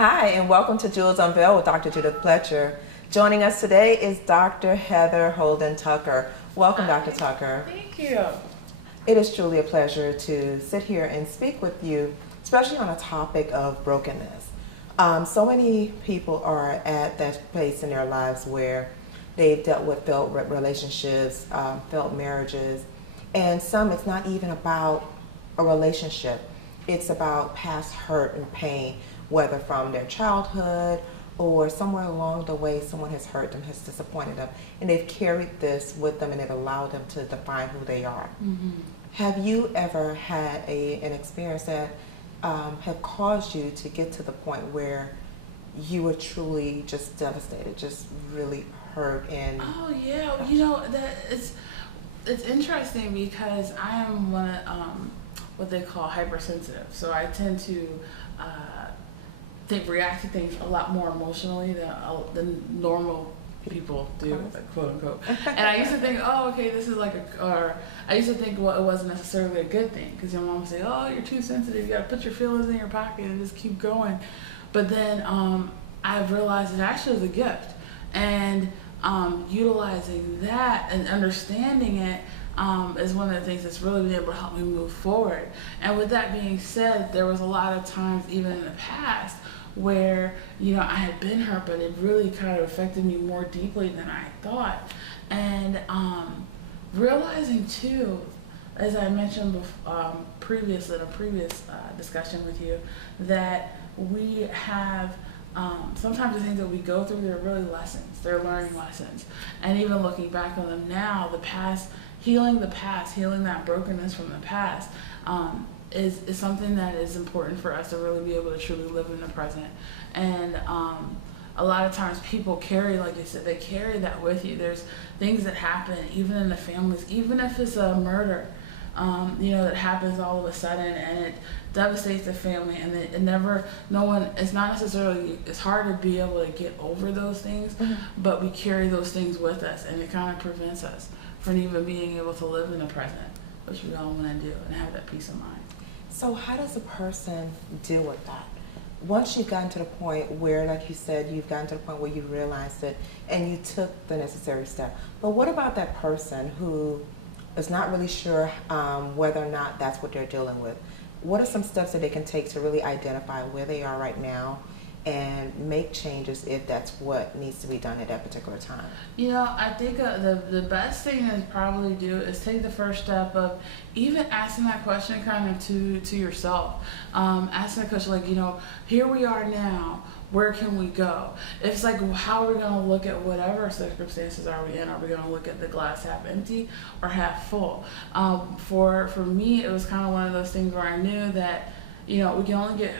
Hi, and welcome to Jewel's Unveiled with Dr. Judith Fletcher. Joining us today is Dr. Heather Holden Tucker. Welcome, Dr. Tucker. Thank you. It is truly a pleasure to sit here and speak with you, especially on a topic of brokenness. So many people are at that place in their lives where they've dealt with failed relationships, failed marriages, and some it's not even about a relationship. It's about past hurt and pain, whether from their childhood or somewhere along the way someone has hurt them, has disappointed them, and they've carried this with them and it allowed them to define who they are. Mm-hmm. Have you ever had an experience that have caused you to get to the point where you were truly just devastated, just really hurt? And oh yeah, you know that it's interesting because I am one of what they call hypersensitive, so I tend to react to things a lot more emotionally than normal people do, like, quote unquote. And I used to think, oh, okay, this is like or I used to think, well, it wasn't necessarily a good thing because your mom would say, oh, you're too sensitive, you got to put your feelings in your pocket and just keep going. But then I've realized it actually is a gift, and utilizing that and understanding it is one of the things that's really been able to help me move forward. And with that being said, there was a lot of times, even in the past, where I had been hurt, but it really kind of affected me more deeply than I thought. And realizing too, as I mentioned previously in a previous discussion with you, that we have sometimes the things that we go through, they're really lessons, they're learning lessons. And even looking back on them now, the past, healing that brokenness from the past, is something that is important for us to really be able to truly live in the present. And a lot of times people carry, like I said, they carry that with you. There's things that happen even in the families, even if it's a murder, that happens all of a sudden and it devastates the family, and it's not necessarily, it's hard to be able to get over those things, mm-hmm. but we carry those things with us, and it kind of prevents us from even being able to live in the present, which we all want to do, and have that peace of mind. So how does a person deal with that? Once you've gotten to the point where, like you said, you've gotten to the point where you realized it and you took the necessary step. But what about that person who is not really sure whether or not that's what they're dealing with? What are some steps that they can take to really identify where they are right now and make changes if that's what needs to be done at that particular time? I think the best thing to probably do is take the first step of even asking that question kind of to yourself. Asking the question like, here we are now, where can we go? It's like, how are we going to look at whatever circumstances are we in? Are we going to look at the glass half empty or half full? For me, it was kind of one of those things where I knew that, we can only get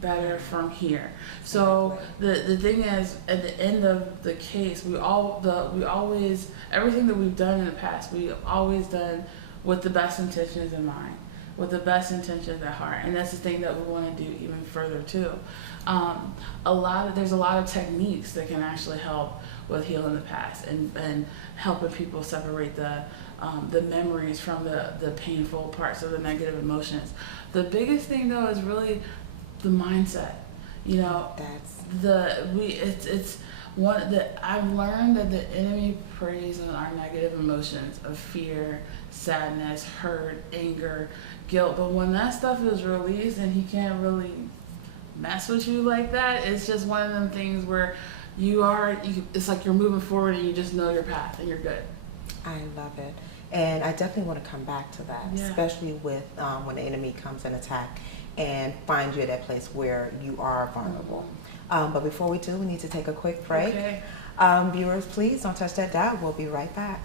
better from here. So the thing is, at the end of the case, we always, everything that we've done in the past, we've always done with the best intentions in mind, with the best intentions at heart. And that's the thing that we want to do even further too. There's a lot of techniques that can actually help with healing the past and helping people separate the memories from the painful parts of the negative emotions. The biggest thing though is really the mindset. It's one that I've learned that the enemy preys on our negative emotions of fear, sadness, hurt, anger, guilt. But when that stuff is released and he can't really mess with you like that, it's just one of them things where it's like you're moving forward and you just know your path and you're good. I love it. And I definitely want to come back to that, especially with when the enemy comes and attack and find you at that place where you are vulnerable. Mm-hmm. But before we do, we need to take a quick break. Okay. Viewers, please don't touch that dial. We'll be right back.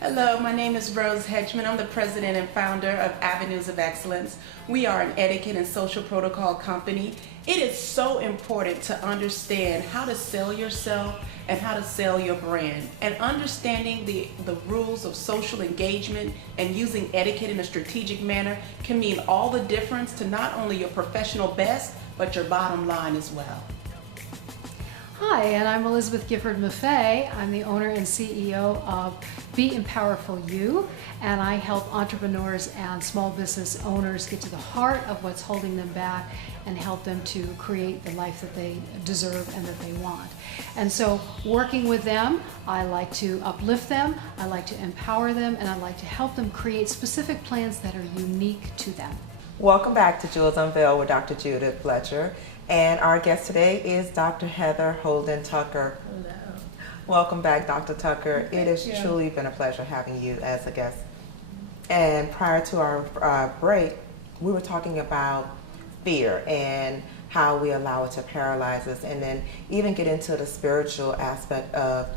Hello, my name is Rose Hedgman. I'm the president and founder of Avenues of Excellence. We are an etiquette and social protocol company. It is so important to understand how to sell yourself and how to sell your brand. And understanding the rules of social engagement and using etiquette in a strategic manner can mean all the difference to not only your professional best, but your bottom line as well. Hi, and I'm Elizabeth Gifford Maffei. I'm the owner and CEO of Be Empowerful You, and I help entrepreneurs and small business owners get to the heart of what's holding them back and help them to create the life that they deserve and that they want. And so working with them, I like to uplift them, I like to empower them, and I like to help them create specific plans that are unique to them. Welcome back to Jewels Unveiled with Dr. Judith Fletcher. And our guest today is Dr. Heather Holden Tucker. Hello. Welcome back, Dr. Tucker. It has you. truly been a pleasure having you as a guest. And prior to our break, we were talking about fear and how we allow it to paralyze us, and then even get into the spiritual aspect of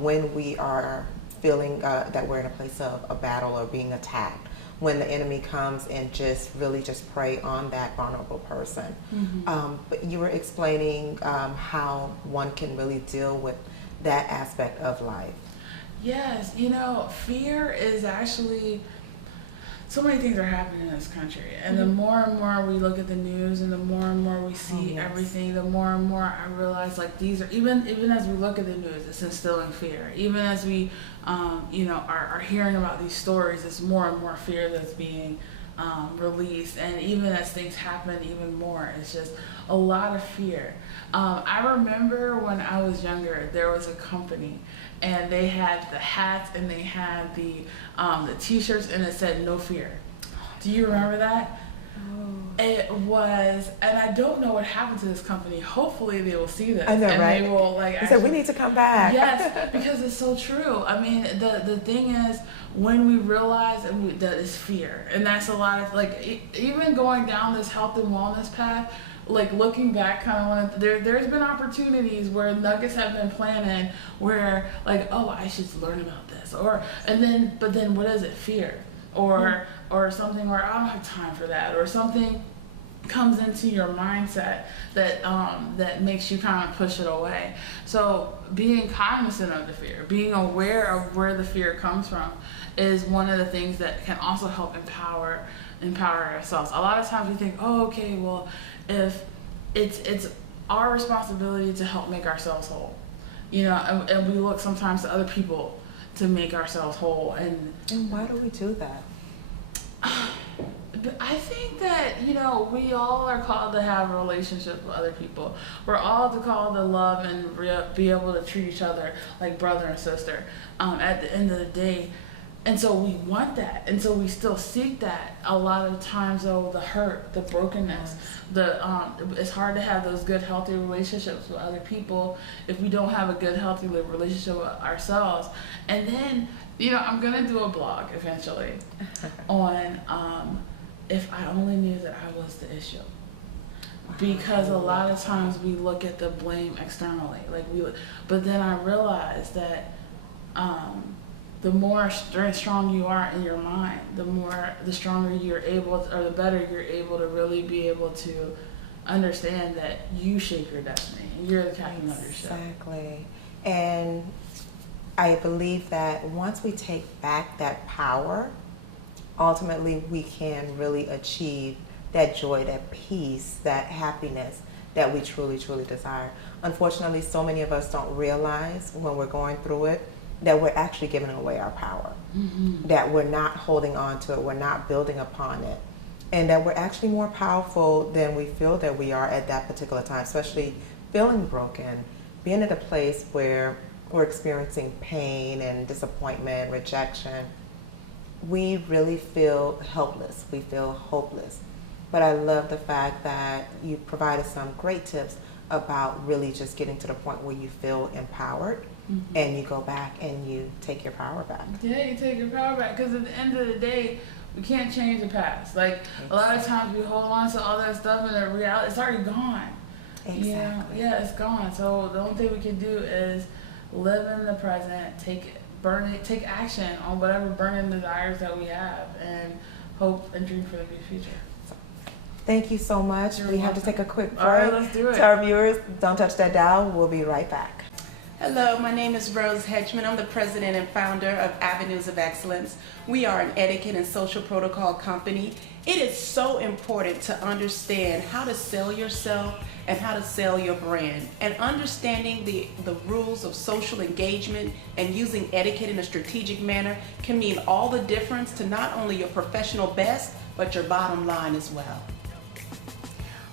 when we are feeling that we're in a place of a battle or being attacked, when the enemy comes and just really just prey on that vulnerable person. But you were explaining how one can really deal with that aspect of life. Yes, you know, fear is actually, so many things are happening in this country, and the more and more we look at the news and the more and more we see everything, the more and more I realize, like, these are, even as we look at the news, it's instilling fear. Even as we you know, are hearing about these stories, it's more and more fear that's being released, and even as things happen even more, it's just a lot of fear. I remember when I was younger, there was a company, and they had the hats and they had the t-shirts, and it said "No Fear." Do you remember that? Oh. It was, and I don't know what happened to this company. Hopefully they will see this. I know, and right? They will, like, They said we need to come back. Yes, because it's so true. I mean, the thing is, when we realize that it's fear, and that's a lot of, like, even going down this health and wellness path, like, looking back, kind of there's been opportunities where nuggets have been planted where, like, oh, I should learn about this, but then what is it? Fear, or something where I don't have time for that, or something comes into your mindset that that makes you kind of push it away. So being cognizant of the fear, being aware of where the fear comes from, is one of the things that can also help empower ourselves. A lot of times we think, oh, okay, well, if it's our responsibility to help make ourselves whole, you know, and we look sometimes to other people to make ourselves whole. And why do we do that? But I think that, you know, we all are called to have a relationship with other people. We're all called to love and be able to treat each other like brother and sister at the end of the day. And so we want that, and so we still seek that. A lot of times, though, the hurt, the brokenness, it's hard to have those good, healthy relationships with other people if we don't have a good, healthy relationship with ourselves. And then, you know, I'm gonna do a blog eventually on if I only knew that I was the issue. Because a lot of times we look at the blame externally, but then I realized that the more strong you are in your mind, the stronger you're able to, or the better you're able to really be able to understand that you shape your destiny and you're the captain of your ship. Exactly. And I believe that once we take back that power, ultimately we can really achieve that joy, that peace, that happiness that we truly, truly desire. Unfortunately, so many of us don't realize when we're going through it that we're actually giving away our power, that we're not holding on to it, we're not building upon it, and that we're actually more powerful than we feel that we are at that particular time, especially feeling broken, being at a place where we're experiencing pain and disappointment, rejection. We really feel helpless, we feel hopeless. But I love the fact that you provided some great tips about really just getting to the point where you feel empowered, and you go back and you take your power back. Yeah, you take your power back, because at the end of the day, we can't change the past. Like, a lot of times we hold on to all that stuff, and in reality, it's already gone. Exactly. You know? Yeah, it's gone. So the only thing we can do is live in the present, take action on whatever burning desires that we have, and hope and dream for the future. Thank you so much. You're we have to welcome. take a quick break. All right, let's do it. To our viewers, don't touch that dial. We'll be right back. Hello, my name is Rose Hedgeman. I'm the president and founder of Avenues of Excellence. We are an etiquette and social protocol company. It is so important to understand how to sell yourself and how to sell your brand. And understanding the rules of social engagement and using etiquette in a strategic manner can mean all the difference to not only your professional best, but your bottom line as well.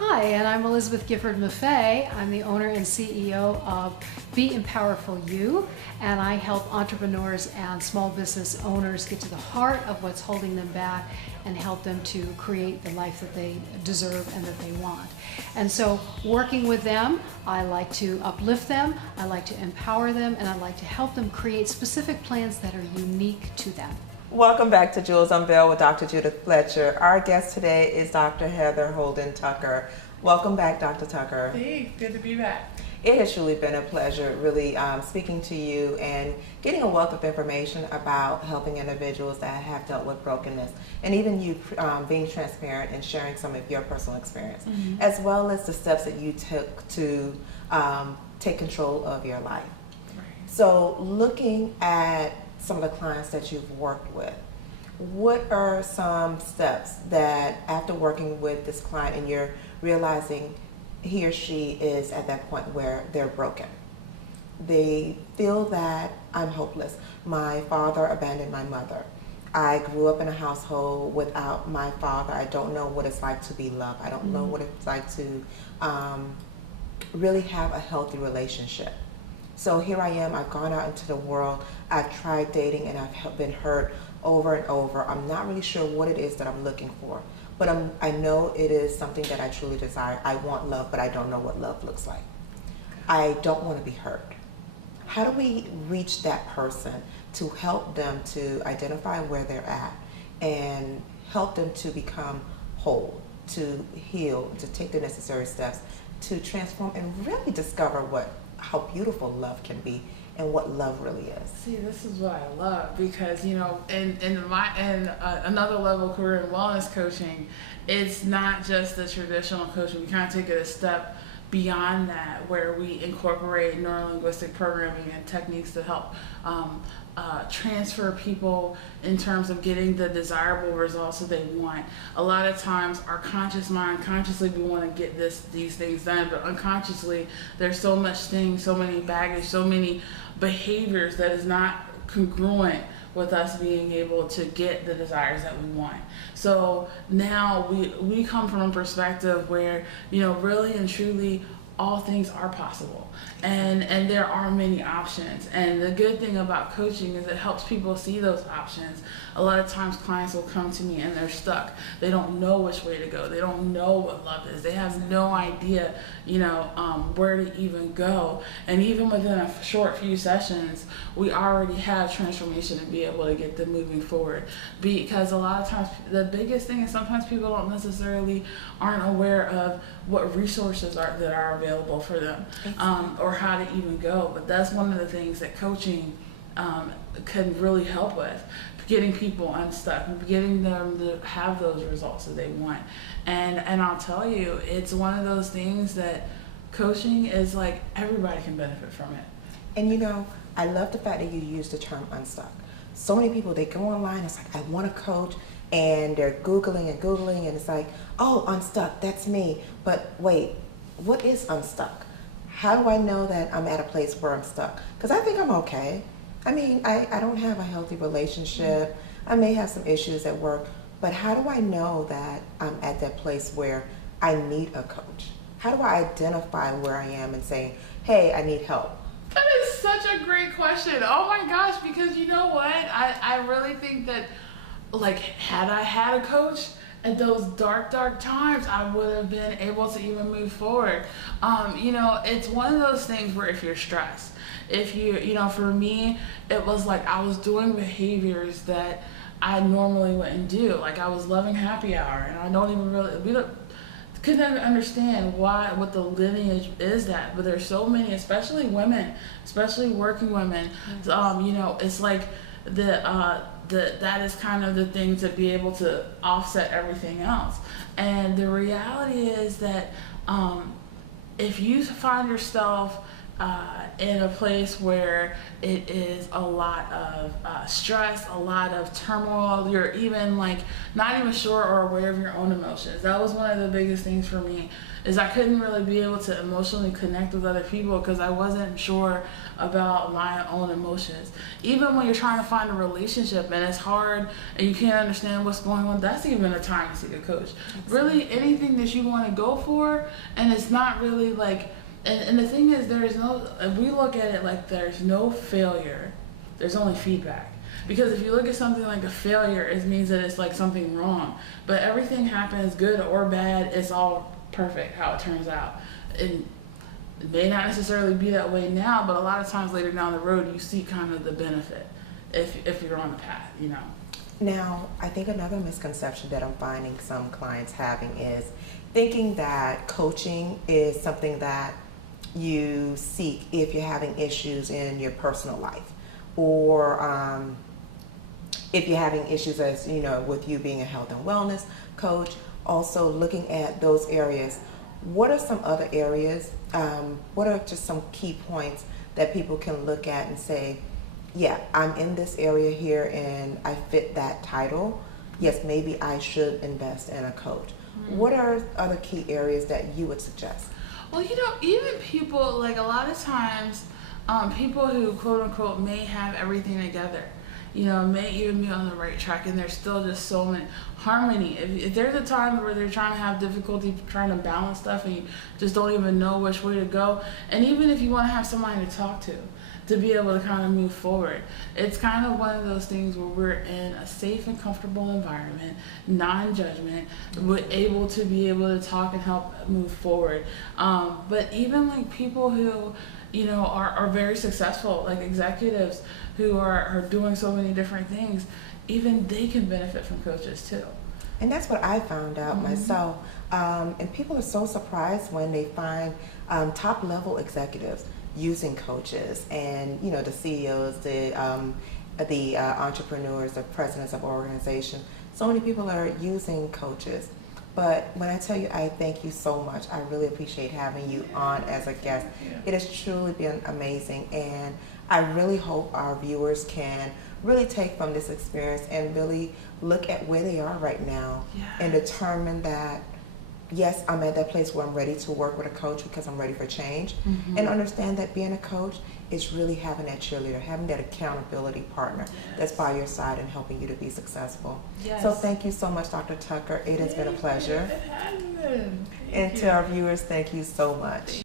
Hi, and I'm Elizabeth Gifford Maffei. I'm the owner and CEO of Be Powerful You, and I help entrepreneurs and small business owners get to the heart of what's holding them back and help them to create the life that they deserve and that they want. And so working with them, I like to uplift them, I like to empower them, and I like to help them create specific plans that are unique to them. Welcome back to Jewels Unveiled with Dr. Judith Fletcher. Our guest today is Dr. Heather Holden Tucker. Welcome back, Dr. Tucker. Hey, good to be back. It has truly been a pleasure really speaking to you and getting a wealth of information about helping individuals that have dealt with brokenness, and even you being transparent and sharing some of your personal experience, as well as the steps that you took to take control of your life. Right. So looking at some of the clients that you've worked with, what are some steps that after working with this client and you're realizing he or she is at that point where they're broken? They feel that I'm hopeless. My father abandoned my mother. I grew up in a household without my father. I don't know what it's like to be loved. I don't know what it's like to really have a healthy relationship. So here I am, I've gone out into the world, I've tried dating, and I've been hurt over and over. I'm not really sure what it is that I'm looking for, but I know it is something that I truly desire. I want love, but I don't know what love looks like. I don't want to be hurt. How do we reach that person to help them to identify where they're at and help them to become whole, to heal, to take the necessary steps to transform and really discover how beautiful love can be and what love really is? See, this is what I love, because in another level career in wellness coaching, it's not just the traditional coaching. We kind of take it a step beyond that, where we incorporate neuro-linguistic programming and techniques to help transfer people in terms of getting the desirable results that they want. A lot of times our conscious mind, consciously we want to get these things done, but unconsciously there's so much things, so many baggage, so many behaviors that is not congruent with us being able to get the desires that we want. So now we come from a perspective where, really and truly all things are possible, and there are many options. And the good thing about coaching is it helps people see those options. A lot of times clients will come to me and they're stuck. They don't know which way to go. They don't know what love is. They have no idea, where to even go. And even within a short few sessions, we already have transformation and be able to get them moving forward. Because a lot of times the biggest thing is sometimes people don't necessarily aren't aware of what resources that are available for them, or how to even go. But that's one of the things that coaching can really help with, getting people unstuck, getting them to have those results that they want. And I'll tell you, it's one of those things that coaching is like everybody can benefit from it. And I love the fact that you use the term unstuck. So many people, they go online, it's like, I want a coach, and they're Googling, and it's like, oh, unstuck, that's me. But wait, what is unstuck? How do I know that I'm at a place where I'm stuck? Because I think I'm okay. I mean, I don't have a healthy relationship. I may have some issues at work, but how do I know that I'm at that place where I need a coach? How do I identify where I am and say, hey, I need help? That is such a great question. Oh my gosh, because you know what? I really think that, had I had a coach at those dark times, I would have been able to even move forward. It's one of those things where if you're stressed, if for me, it was like I was doing behaviors that I normally wouldn't do. Like I was loving happy hour, and I don't even couldn't understand what the lineage is that. But there's so many, especially women, especially working women. It's like that is kind of the thing to be able to offset everything else. And the reality is that if you find yourself in a place where it is a lot of stress, a lot of turmoil. You're even like not even sure or aware of your own emotions. That was one of the biggest things for me, is I couldn't really be able to emotionally connect with other people because I wasn't sure about my own emotions. Even when you're trying to find a relationship and it's hard and you can't understand what's going on, that's even a time to seek a coach. Really, anything that you want to go for, and it's not really like, and the thing is, there is no, we look at it like there's no failure, there's only feedback. Because if you look at something like a failure, it means that it's like something wrong. But everything happens, good or bad, it's all perfect how it turns out. And it may not necessarily be that way now, but a lot of times later down the road, you see kind of the benefit if you're on the path, you know. Now, I think another misconception that I'm finding some clients having is thinking that coaching is something that you seek if you're having issues in your personal life, or if you're having issues, as you know, with you being a health and wellness coach. Also looking at those areas, what are some other areas, what are just some key points that people can look at and say, yeah, I'm in this area here and I fit that title, yes, maybe I should invest in a coach. What are other key areas that you would suggest? Well, you know, even people, like a lot of times, people who quote unquote may have everything together, you know, may even be on the right track, and there's still just so many harmony. If there's a time where they're trying to have difficulty trying to balance stuff and you just don't even know which way to go, and even if you want to have somebody to talk to be able to kind of move forward, it's kind of one of those things where we're in a safe and comfortable environment, non-judgment, we're able to be able to talk and help move forward. But even like people who, you know, are very successful, like executives who are doing so many different things, even they can benefit from coaches too. And that's what I found out myself. And people are so surprised when they find top level executives using coaches, and you know, the CEOs, the entrepreneurs, the presidents of organizations. So many people are using coaches. But when I tell you I thank you so much, I really appreciate having you on as a guest. It has truly been amazing, and I really hope our viewers can really take from this experience and really look at where they are right now and determine that, yes, I'm at that place where I'm ready to work with a coach because I'm ready for change, and understand that being a coach is really having that cheerleader, having that accountability partner that's by your side and helping you to be successful. So thank you so much, Dr. Tucker. It has been a pleasure. It has been. And to our viewers, thank you so much.